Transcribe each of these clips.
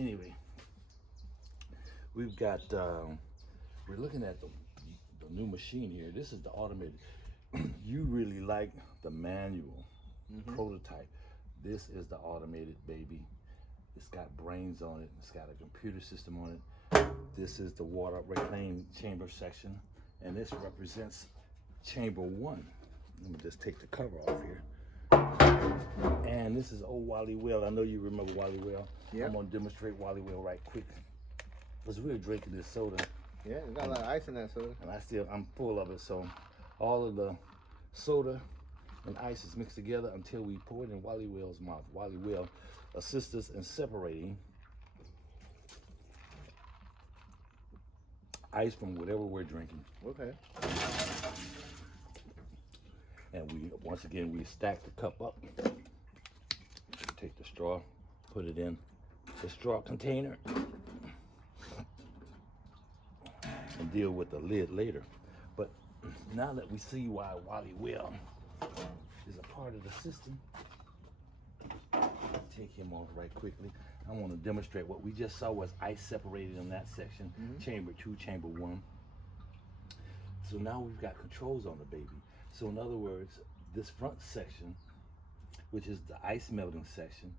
Anyway, we've got, we're looking at the new machine here. This is the automated. You really like the manual prototype. This is the automated, baby. It's got brains on it. It's got a computer system on it. This is the water reclaim chamber section, and this represents chamber 1. Let me just take the cover off here. And this is old Wally Well. I know you remember Wally Well. Yep. I'm gonna demonstrate Wally Well right quick. Because we were drinking this soda. Yeah, it got a lot of ice in that soda. And I'm full of it, so all of the soda and ice is mixed together until we pour it in Wally Well's mouth. Wally Well assists us in separating ice from whatever we're drinking. Okay. And once again, we stack the cup up. Take the straw, put it in the straw container, and deal with the lid later. But now that we see why Wally Well is a part of the system, take him off right quickly. I want to demonstrate what we just saw was ice separated in that section, chamber 2, chamber 1. So now we've got controls on the baby. So in other words, this front section, which is the ice melting section,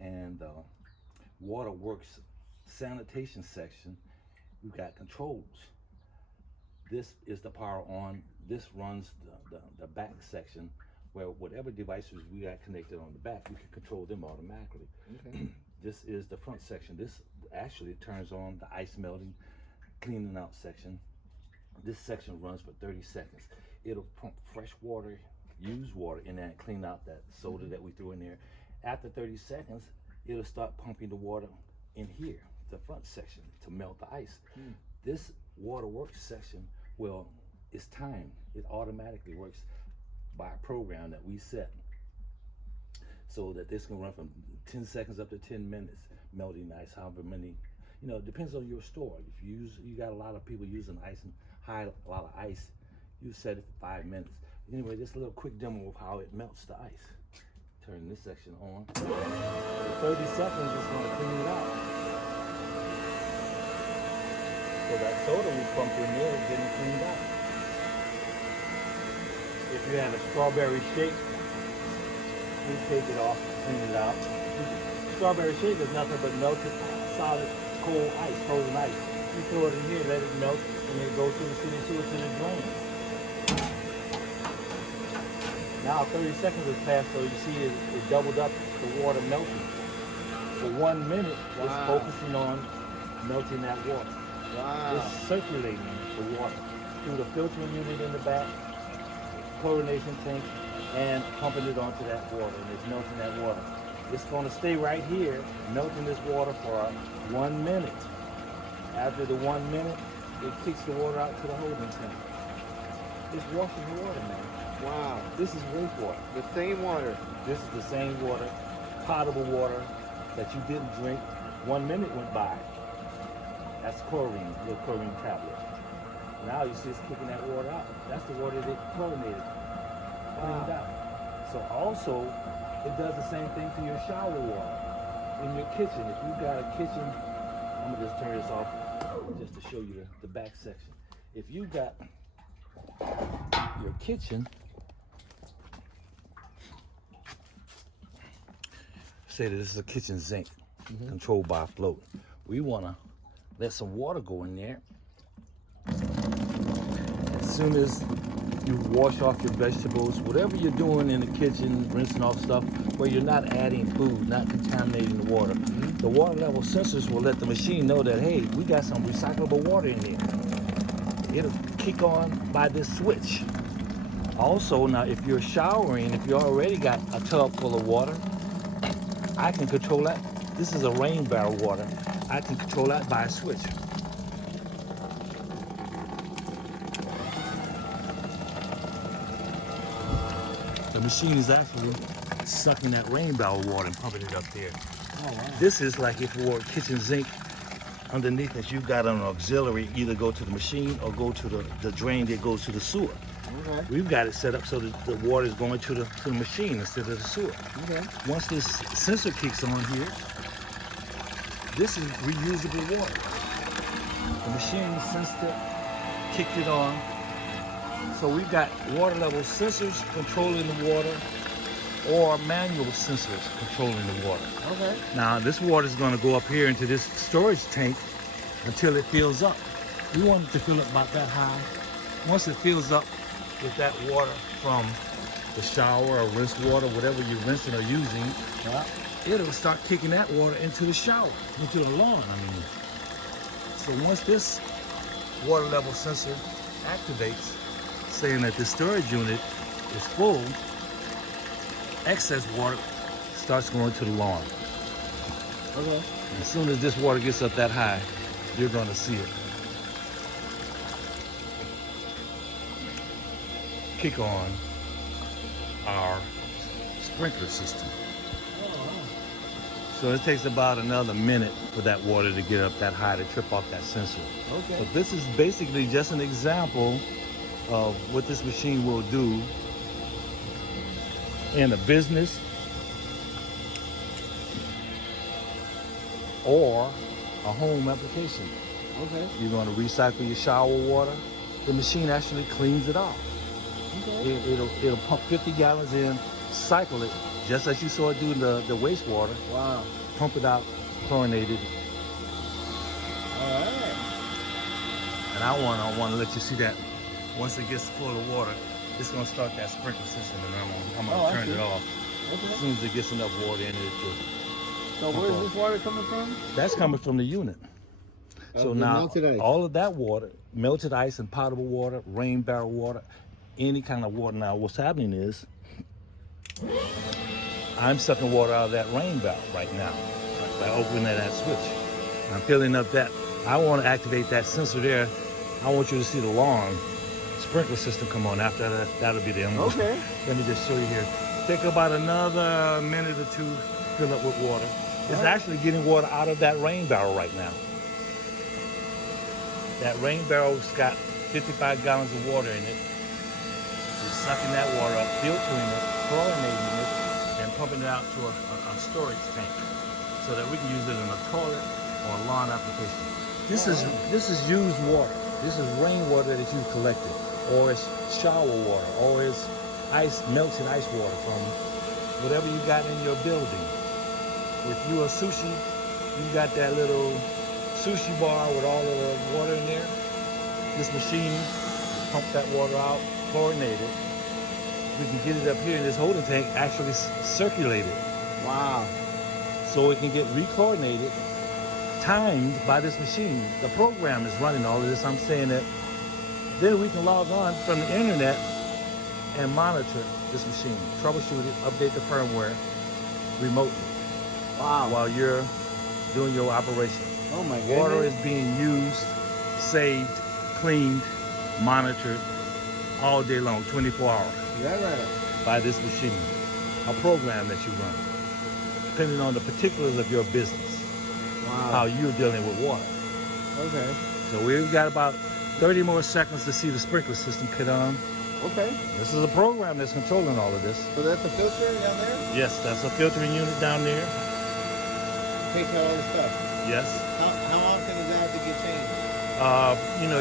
and the Workhorse sanitation section, we've got controls. This is the power on. This runs the back section, where whatever devices we got connected on the back, we can control them automatically. Okay. This is the front section. This actually turns on the ice melting, cleaning out section. This section runs for 30 seconds. It'll pump fresh water, used water in there and clean out that soda that we threw in there. After 30 seconds, it'll start pumping the water in here, the front section, to melt the ice. This Workhorse section, well, it's timed. It automatically works by a program that we set so that this can run from 10 seconds up to 10 minutes, melting ice, however many, it depends on your store. If you got a lot of people using ice and a lot of ice, you set it for 5 minutes. Anyway, just a little quick demo of how it melts the ice. Turn this section on. For 30 seconds, it's gonna clean it out. So that soda we pumped in there is getting cleaned out. If you had a strawberry shake, we take it off, clean it out. Strawberry shake is nothing but melted, solid, cold ice, frozen ice. You throw it in here, let it melt, and then go to the city sewer to the drain. Now 30 seconds has passed, so you see it doubled up the water melting. For 1 minute, it's focusing on melting that water. It's circulating the water through the filtering unit in the back, chlorination tank, and pumping it onto that water, and it's melting that water. It's going to stay right here, melting this water for 1 minute. After the 1 minute, it kicks the water out to the holding tank. It's washing the water, man. Wow. This is wastewater. The same water. This is the same water, potable water that you didn't drink. 1 minute went by. That's chlorine, little chlorine tablet. Now you see it's kicking that water out. That's the water that chlorinated, cleaned out. So also, it does the same thing to your shower water. In your kitchen, if you've got a kitchen, I'm gonna just turn this off just to show you the back section. If you got your kitchen, say that this is a kitchen sink controlled by a float. We wanna let some water go in there. As soon as you wash off your vegetables, whatever you're doing in the kitchen, rinsing off stuff, where you're not adding food, not contaminating the water, the water level sensors will let the machine know that, hey, we got some recyclable water in there. It'll kick on by this switch. Also, now if you're showering, if you already got a tub full of water, I can control that. This is a rain barrel water. I can control that by a switch. The machine is actually sucking that rain barrel water and pumping it up there. Oh, wow. This is like if it were a kitchen sink underneath that you've got an auxiliary, either go to the machine or go to the drain that goes to the sewer. Okay. We've got it set up so that the water is going to the machine instead of the sewer. Okay. Once this sensor kicks on here, This is reusable water. The machine sensed it, kicked it on. So we've got water level sensors controlling the water or manual sensors controlling the water. Okay. Now this water is going to go up here into this storage tank until it fills up. We want it to fill up about that high. Once it fills up with that water from the shower or rinse water, whatever you're rinsing or using, it'll start kicking that water into the shower, into the lawn, I mean. So once this water level sensor activates, saying that the storage unit is full, excess water starts going to the lawn. Okay. As soon as this water gets up that high, you're going to see it kick on our sprinkler system. So it takes about another minute for that water to get up that high to trip off that sensor. Okay. But this is basically just an example of what this machine will do in a business or a home application. Okay. You're going to recycle your shower water. The machine actually cleans it off. Okay. It'll pump 50 gallons in, cycle it, just as you saw it doing the wastewater. Wow. Pump it out, chlorinated. All right. And I want to let you see that once it gets full of water, it's going to start that sprinkler system, and I'm going to turn it off. Okay. As soon as it gets enough water in it to. So where's this water coming from? That's coming from the unit. So the now melted ice. all of that water, melted ice and potable water, rain barrel water, any kind of water. Now what's happening is I'm sucking water out of that rain barrel right now by opening that switch. I'm filling up that. I want to activate that sensor there. I want you to see the lawn sprinkler system come on. After that, that'll be the end. Okay. Let me just show you here. Take about another minute or two, fill up with water. It's actually getting water out of that rain barrel right now. That rain barrel's got 55 gallons of water in it. It's sucking that water up, filtering it, chlorinating it, and pumping it out to a storage tank so that we can use it in a toilet or a lawn application. This is used water. This is rainwater that you've collected, or it's shower water, or it's melted ice water from whatever you got in your building. If you're a sushi, you got that little sushi bar with all of the water in there. This machine pump that water out, chlorinate it. We can get it up here in this holding tank, actually circulate it. Wow. So it can get rechlorinated, timed by this machine. The program is running all of this. I'm saying that then we can log on from the internet and monitor this machine, troubleshoot it, update the firmware remotely. Wow. While you're doing your operation. Oh my goodness. Water is being used, saved, cleaned, monitored all day long, 24 hours. Is that right? By this machine, a program that you run, depending on the particulars of your business, how you're dealing with water. Okay. So we've got about 30 more seconds to see the sprinkler system kick on. Okay. This is a program that's controlling all of this. So that's a filter down there? Yes, that's a filtering unit down there. Takes out all the stuff. Yes. How often does that have to get changed?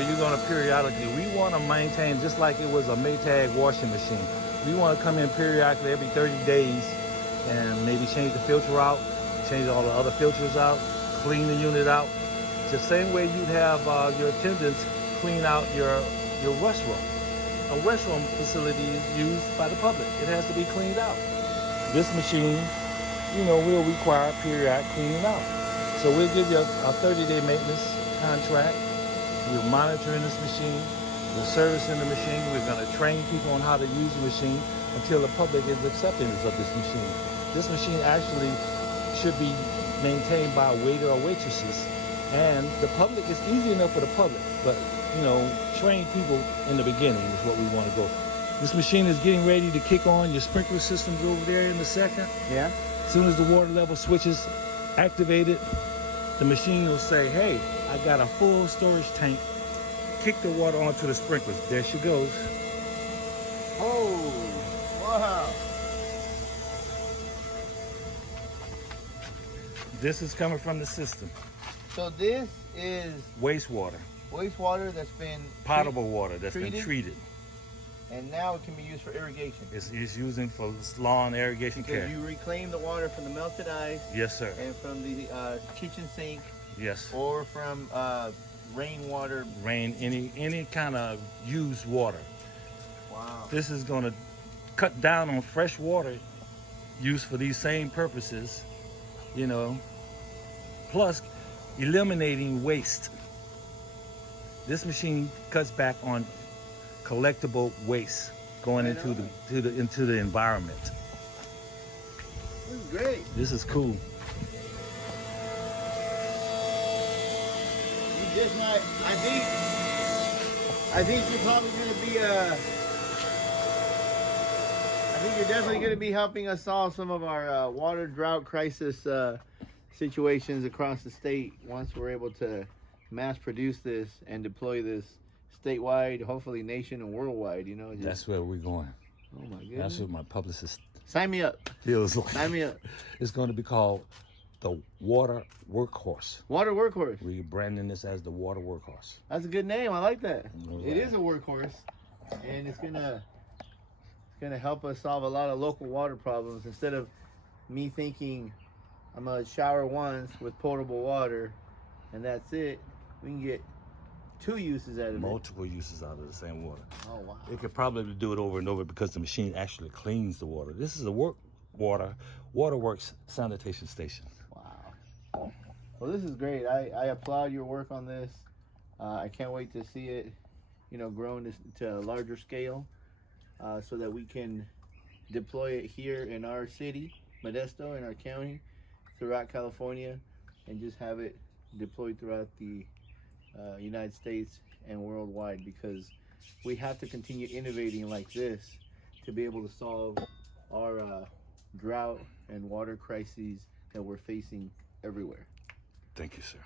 You're going to periodically. We want to maintain, just like it was a Maytag washing machine. We want to come in periodically every 30 days and maybe change the filter out, change all the other filters out, clean the unit out. It's the same way you'd have your attendants clean out your restroom. A restroom facility is used by the public. It has to be cleaned out. This machine, will require periodic cleaning out. So we'll give you a 30-day maintenance contract. We're monitoring this machine. We're servicing the machine. We're going to train people on how to use the machine until the public is accepting of this machine. This machine actually should be maintained by a waiter or waitresses. And the public, it's easy enough for the public, but train people in the beginning is what we want to go. This machine is getting ready to kick on. Your sprinkler system's over there in a second. Yeah. As soon as the water level switches activated, the machine will say, hey, I got a full storage tank. Kick the water onto the sprinklers. There she goes. Oh, wow. This is coming from the system. So this is Wastewater, wastewater that's been potable water that's been treated? treated. and now it can be used for irrigation. It's using for lawn irrigation Because care. you reclaim the water from the melted ice Yes, sir. and from the kitchen sink Yes. or from rainwater. Rain, any kind of used water. Wow. This is going to cut down on fresh water used for these same purposes, you know, plus eliminating waste. This machine cuts back on collectible waste going Right into the environment. This is great. This is cool. You just might. I think you're probably going to be I think you're definitely going to be helping us solve some of our water drought crisis situations across the state once we're able to mass produce this and deploy this statewide, hopefully nation and worldwide. You know. That's where we're going. Oh my goodness. That's what my publicist Sign me up. feels like. Sign me up. It's going to be called the Water Workhorse. Water Workhorse. We're branding this as the Water Workhorse. That's a good name. I like that. All It right. is a workhorse, and it's gonna help us solve a lot of local water problems. Instead of me thinking I'm gonna shower once with potable water, and that's it, we can get 2 uses out of it. Multiple uses out of the same water. Oh wow! It could probably do it over and over because the machine actually cleans the water. This is a Waterworks sanitation station. Wow. Well, this is great. I applaud your work on this. I can't wait to see it, you know, grown to a larger scale, so that we can deploy it here in our city, Modesto, in our county, throughout California, and just have it deployed throughout the United States and worldwide, because we have to continue innovating like this to be able to solve our drought and water crises that we're facing everywhere. Thank you, sir.